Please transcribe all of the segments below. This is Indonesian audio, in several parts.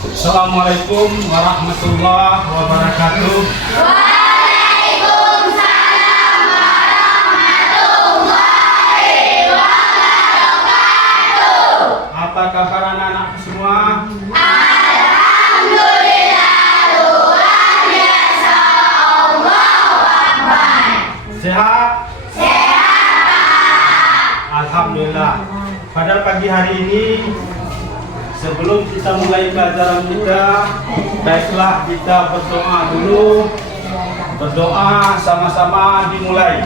Assalamualaikum warahmatullahi wabarakatuh. Waalaikumsalam warahmatullahi wabarakatuh. Apa kabar anak-anak semua? Alhamdulillah, luar biasa. Allahu Akbar. Sehat? Sehat. Alhamdulillah. Pada pagi hari ini, sebelum kita mulai pelajaran kita, baiklah kita berdoa dulu. Berdoa sama-sama dimulai.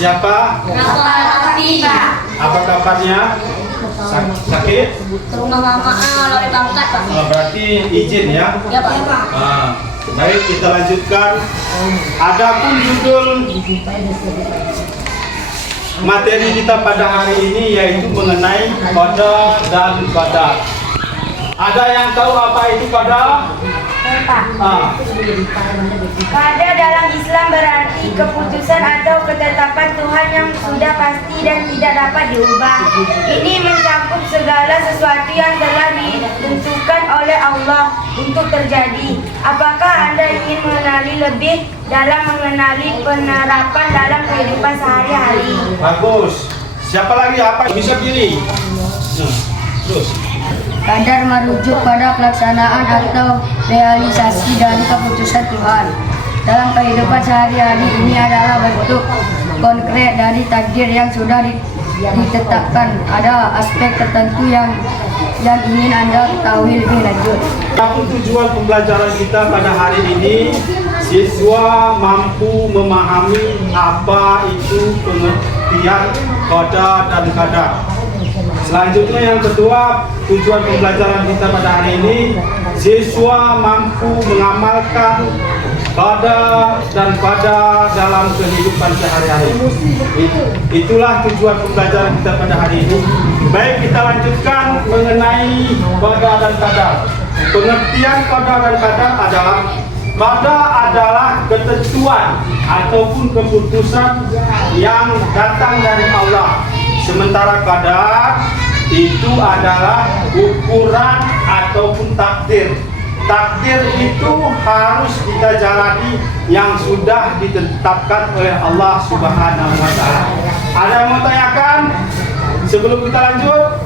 Siapa? Apa kabarnya? Sakit? Rumah mama kalau dibangkat, Pak. Berarti izin ya? Ya, Pak. Baik, kita lanjutkan. Adapun judul materi kita pada hari ini yaitu mengenai qada dan qadar. Ada yang tahu apa itu qada? Qada dalam Islam berarti keputusan atau ketetapan Tuhan yang sudah pasti dan tidak dapat diubah. Ini mencakup segala sesuatu yang telah ditentukan oleh Allah untuk terjadi. Apakah Anda ingin mengenali lebih dalam mengenali penerapan dalam kehidupan sehari-hari? Bagus. Siapa lagi apa bisa pilih? Terus. Qadar merujuk pada pelaksanaan atau realisasi dari keputusan Tuhan dalam kehidupan sehari-hari. Ini adalah bentuk konkret dari takdir yang sudah ditetapkan. Ada aspek tertentu yang ingin Anda ketahui lebih lanjut. Apa tujuan pembelajaran kita pada hari ini? Siswa mampu memahami apa itu pengertian qada dan qadar. Selanjutnya yang kedua, tujuan pembelajaran kita pada hari ini, siswa mampu mengamalkan qada dan qadar dalam kehidupan sehari-hari. Itulah tujuan pembelajaran kita pada hari ini. Baik, kita lanjutkan mengenai qada dan qadar. Pengertian qada dan qadar adalah qada adalah ketentuan ataupun keputusan yang datang dari Allah. Sementara qadar itu adalah ukuran ataupun takdir. Takdir itu harus kita jalani yang sudah ditetapkan oleh Allah Subhanahu wa Ta'ala. Ada yang mau tanyakan sebelum kita lanjut?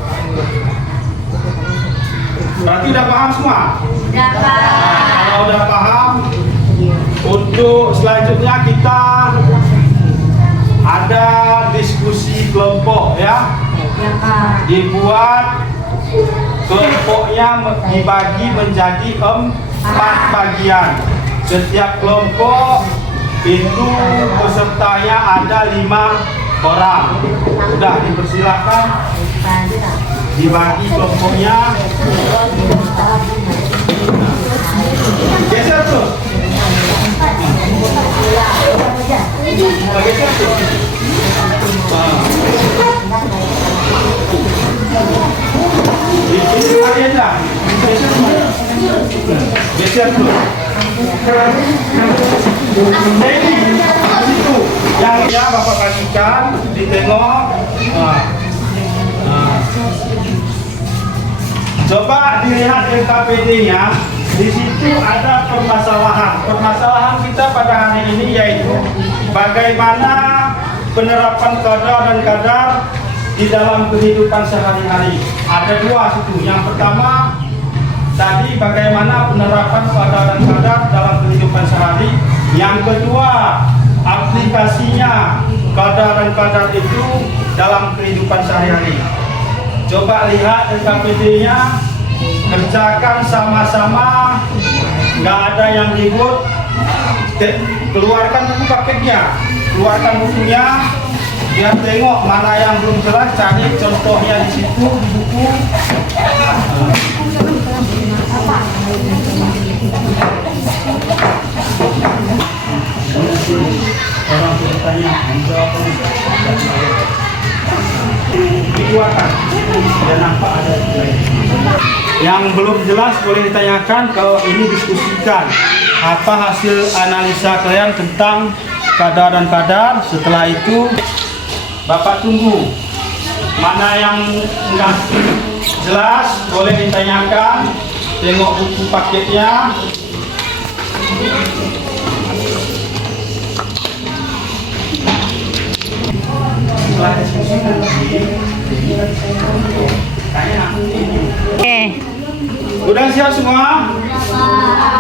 Berarti udah paham semua? Udah, Pak. Kalau udah paham, untuk selanjutnya kita ada diskusi kelompok ya. Dibuat kelompoknya dibagi menjadi 4 bagian. Setiap kelompok itu pesertanya ada 5 orang. Sudah dipersilakan dibagi kelompoknya. Geser tuh. Geser tuh. Ini agenda. Geser tuh. Jadi itu yang ya Bapak bagikan ditengok. Coba dilihat LKPD-nya. Di situ ada permasalahan. Permasalahan kita pada hari ini yaitu bagaimana penerapan qada dan qadar di dalam kehidupan sehari-hari. Ada 2 situ. Yang pertama tadi bagaimana penerapan qada dan qadar dalam kehidupan sehari. Yang kedua, aplikasinya qada dan qadar itu dalam kehidupan sehari-hari. Coba lihat LKPD-nya, kerjakan sama-sama, nggak ada yang ribut. keluarkan buku paketnya, keluarkan bukunya, biar tengok mana yang belum jelas, cari contohnya di situ di buku. Orang bertanya, menjawab dikeluarkan dan nampak ada yang belum jelas boleh ditanyakan. Kalau ini diskusikan apa hasil analisa kalian tentang kadar dan kadar. Setelah itu Bapak tunggu mana yang enggak jelas boleh ditanyakan, tengok buku paketnya. Setelah diskusikan udah siap semua?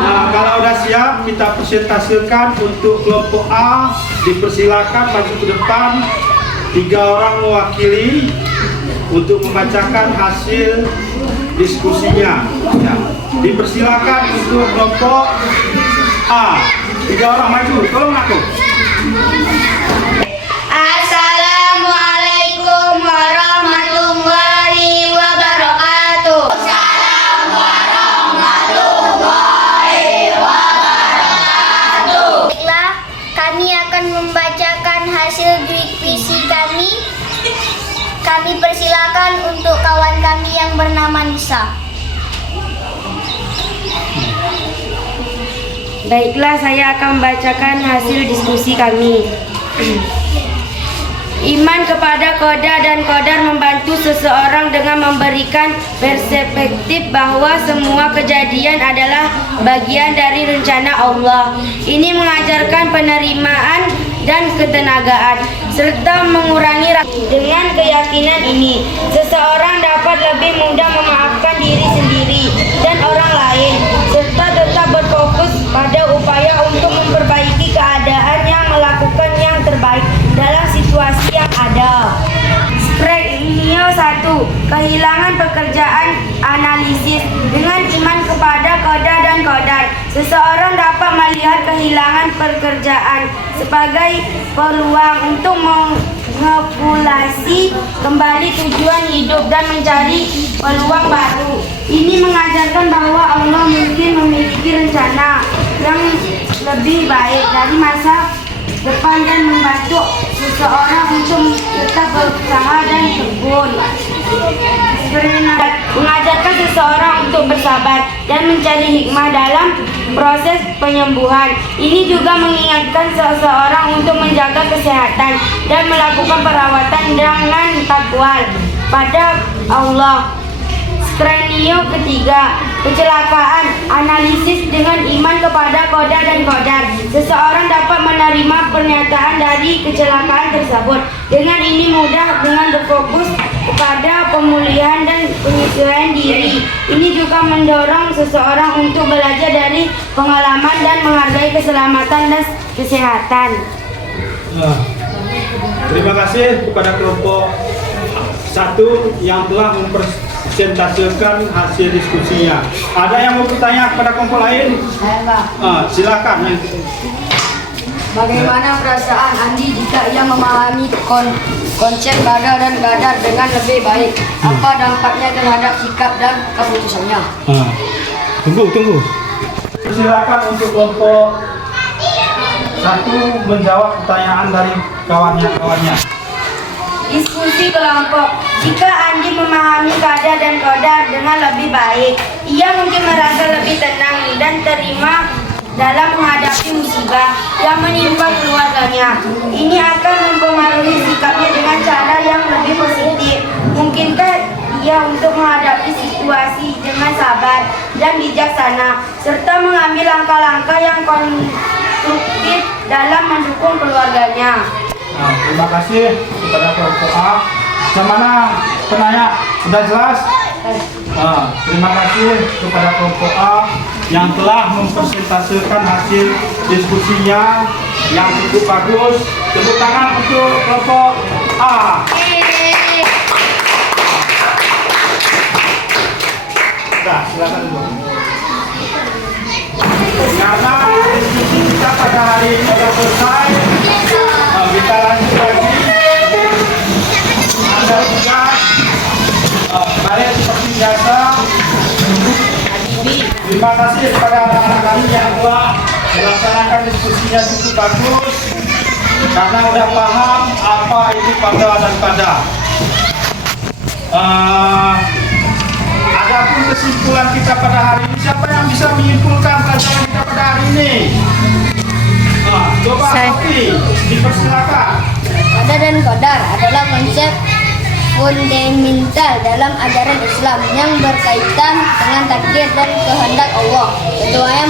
Nah, kalau udah siap kita presentasikan untuk kelompok A. Dipersilakan maju ke depan, 3 orang mewakili untuk membacakan hasil diskusinya. Ya. Dipersilakan untuk kelompok A, 3 orang maju, tolong aku. Assalamualaikum warahmatullahi wabarakatuh. Baiklah, kami akan membacakan hasil diskusi kami. Kami persilakan untuk kawan kami yang bernama Nisa. Baiklah, saya akan membacakan hasil diskusi kami. Iman kepada qada dan qadar membantu seseorang dengan memberikan perspektif bahwa semua kejadian adalah bagian dari rencana Allah. Ini mengajarkan penerimaan dan ketenagaan serta mengurangi dengan keyakinan ini seseorang dapat lebih mudah memaafkan diri sendiri dan orang lain serta tetap berfokus pada upaya untuk memperbaiki keadaan yang melakukan yang terbaik dalam situasi yang ada. Skenario 1. Kehilangan pekerjaan analisis. Dengan iman kepada qada dan qadar, seseorang dapat melihat kehilangan pekerjaan sebagai peluang untuk mengepulasi kembali tujuan hidup dan mencari peluang baru. Ini mengajarkan bahwa Allah mungkin memiliki rencana yang lebih baik dari masa depan dan membantu seseorang untuk tetap berusaha dan tekun. Mengajarkan seseorang untuk bersabar dan mencari hikmah dalam proses penyembuhan. Ini juga mengingatkan seseorang untuk menjaga kesehatan dan melakukan perawatan dengan takwa pada Allah. Skenario ketiga, kecelakaan analisis. Dengan iman kepada qada dan qadar, seseorang dapat menerima pernyataan dari kecelakaan tersebut. Dengan ini mudah dengan berfokus kepada pemulihan dan penyesuaian diri. Ini juga mendorong seseorang untuk belajar dari pengalaman dan menghargai keselamatan dan kesehatan. Terima kasih kepada kelompok 1 yang telah mempresentasikan hasil diskusinya. Ada yang mau bertanya kepada kelompok lain? Silakan. Bagaimana perasaan Andi jika ia memahami konsep qada dan qadar dengan lebih baik? Apa dampaknya terhadap sikap dan keputusannya? Tunggu. Silakan untuk kelompok 1 menjawab pertanyaan dari kawannya. Diskusi kelompok. Jika Andi memahami qada dan qadar dengan lebih baik, ia mungkin merasa lebih tenang dan terima dalam menghadapi musibah yang menimpa keluarganya. Ini akan mempengaruhi sikapnya dengan cara yang lebih positif. Mungkinkah ia untuk menghadapi situasi dengan sabar dan bijaksana, serta mengambil langkah-langkah yang konstruktif dalam mendukung keluarganya. Terima kasih kepada kelompok A. Bagaimana penanya? Sudah jelas? Terima kasih kepada kelompok A yang telah mempresentasikan hasil diskusinya yang cukup bagus. Tepuk tangan untuk kelompok A. Silakan. Karena kita pada hari ini sudah selesai. Kita lanjut lagi. Ada tugas. Baik, seperti biasa. Terima kasih kepada anak-anak kami yang telah melaksanakan diskusinya cukup bagus karena udah paham apa itu qada dan qadar. Adapun kesimpulan kita pada hari ini, siapa yang bisa menyimpulkan pelajaran kita pada hari ini? Coba Sofi, dipersilakan. Qada dan qadar adalah konsep fundamental dalam ajaran Islam yang berkaitan dengan takdir dan kehendak Allah. Keduanya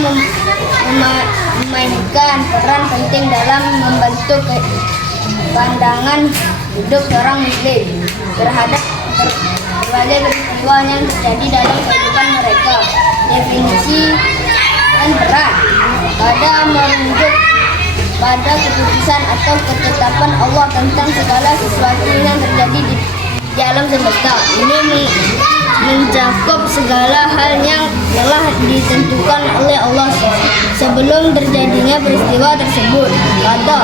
memainkan peran penting dalam membentuk pandangan hidup seorang muslim terhadap berbagai peristiwa yang terjadi dalam kehidupan mereka. Definisi dan peran qada merujuk pada keputusan atau ketetapan Allah tentang segala sesuatu yang terjadi di alam semesta. Ini mencakup segala hal yang telah ditentukan oleh Allah sebelum terjadinya peristiwa tersebut. Qada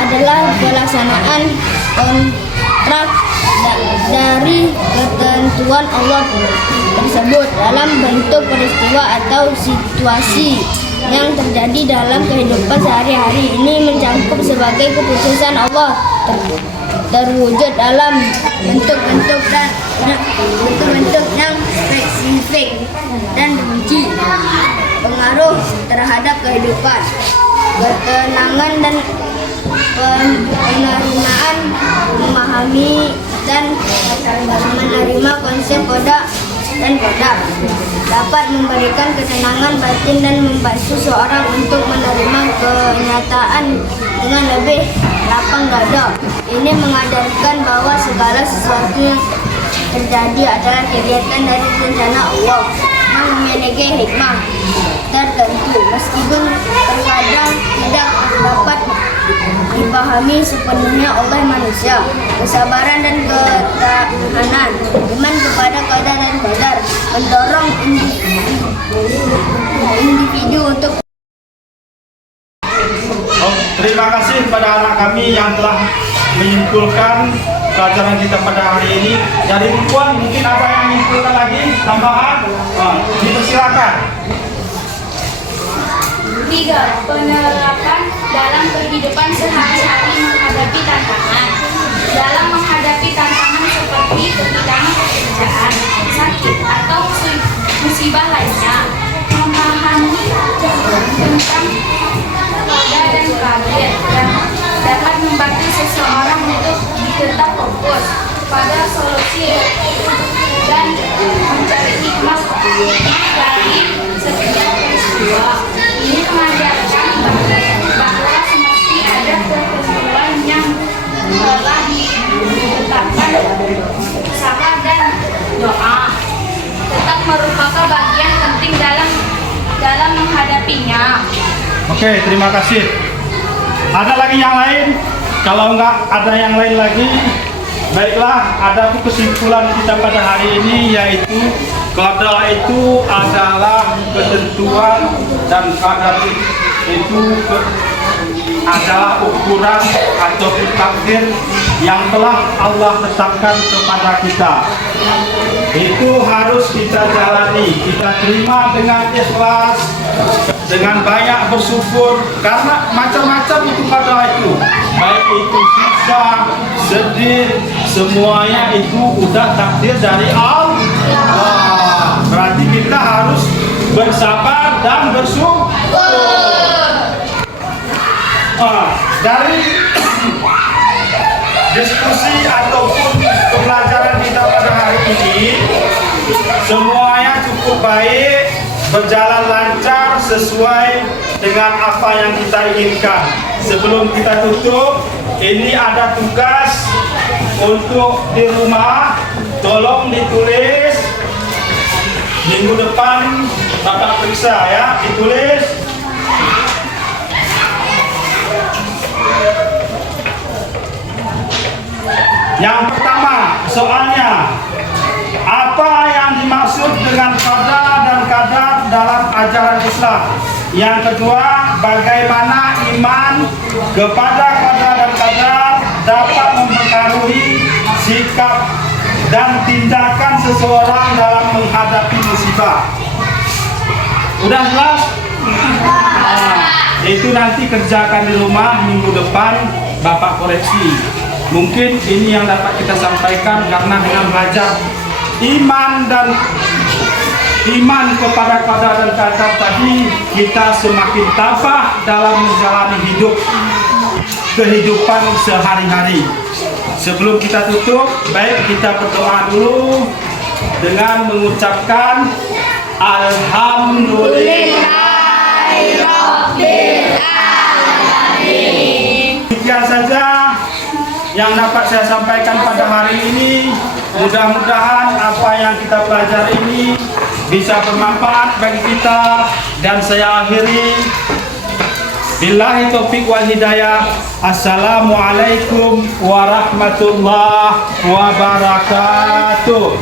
adalah pelaksanaan kontrak dari ketentuan Allah tersebut dalam bentuk peristiwa atau situasi yang terjadi dalam kehidupan sehari-hari. Ini mencakup sebagai keputusan Allah terwujud dalam bentuk-bentuk yang spesifik dan rinci, pengaruh terhadap kehidupan, ketenangan dan penerimaan, memahami dan menerima konsep qada dan qadar dapat memberikan ketenangan batin dan membantu seorang untuk menerima kenyataan dengan lebih lapang dada. Ini mengajarkan bahwa segala sesuatu yang terjadi adalah kegiatan dari rencana Allah yang memiliki hikmah tertentu, meskipun terkadang tidak dapat dipahami sepenuhnya oleh manusia. Kesabaran dan ketahanan iman kepada qada dan qadar mendorong individu untuk Terima kasih kepada anak kami yang telah menyimpulkan pelajaran kita pada hari ini. Dari Puan mungkin ada yang menyimpulkan lagi tambahan? Dipersilakan. 3. Penerapan dalam kehidupan sehari-hari menghadapi tantangan. Dalam menghadapi tantangan seperti kehilangan pekerjaan, sakit, atau musibah lainnya, memahami tentang qada dan qadar dapat membantu seseorang untuk tetap fokus pada solusi dan mencari hikmah dari setiap peristiwa. Ini mengajarkan bahwa semesti ada ketentuan yang telah ditetapkan. Usaha dan doa tetap merupakan bagian penting dalam menghadapinya. Oke, terima kasih. Ada lagi yang lain? Kalau nggak ada yang lain lagi, baiklah, ada kesimpulan kita pada hari ini, yaitu qada itu adalah ketentuan dan qadar itu adalah ukuran atau takdir yang telah Allah tetapkan kepada kita. Itu harus kita jalani, kita terima dengan ikhlas, dengan banyak bersyukur, karena macam-macam itu qada itu, baik itu susah, sedih, semuanya itu udah takdir dari Allah. Berarti kita harus bersabar dan bersyukur. Dari diskusi ataupun pembelajaran kita pada hari ini, semuanya cukup baik, berjalan lancar sesuai dengan apa yang kita inginkan. Sebelum kita tutup, ini ada tugas untuk di rumah, tolong ditulis minggu depan Bapak periksa ya, ditulis. Yang pertama, soalnya apa yang dimaksud dengan qada dan qadar dalam ajaran Islam? Yang kedua, bagaimana iman kepada qada dan qadar dapat mempengaruhi sikap dan tindakan seseorang dalam menghadapi musibah. Udah jelas? Itu nanti kerjakan di rumah minggu depan, Bapak koreksi. Mungkin ini yang dapat kita sampaikan karena dengan belajar iman kepada qada dan qadar tadi, kita semakin tabah dalam menjalani kehidupan sehari-hari. Sebelum kita tutup, baik kita berdoa dulu dengan mengucapkan Alhamdulillahirobbilalamin. Demikian saja yang dapat saya sampaikan pada hari ini. Mudah-mudahan apa yang kita pelajari ini bisa bermanfaat bagi kita, dan saya akhiri billahi taufiq wal hidayah. Assalamualaikum warahmatullahi wabarakatuh.